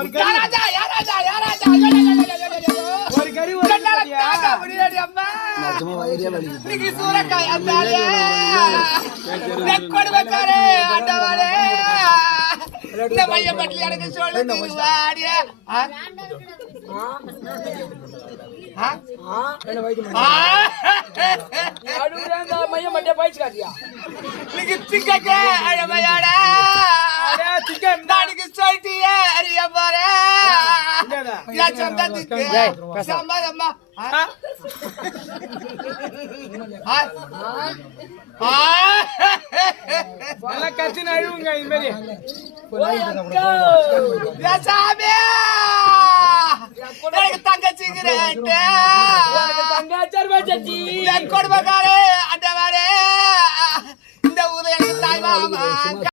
யாராஜா யாராஜா யாராஜா ஒரு கறி முடியடி அம்மா நீங்க சூரக்காய் அந்தாலே கொடுவக்காரே ஆண்டவாளே இந்த மைய பட்டலி எனக்கு சொல்லு வாடியா மைய மட்டே பாய்ச்சு காட்டியா நீங்க சிக்கே அழமையாடா சிக்கன் நாளைக்கு சொல்லிட்டியே அறிய பாரு சம்பாதம்மா கத்தின அழுவுங்க இது மாதிரி சாமி எனக்கு தங்கச்சிக்கிறேன் கொடுப்பாரு அந்த மாதிரி இந்த ஊர்ல எனக்கு தாய் மாமா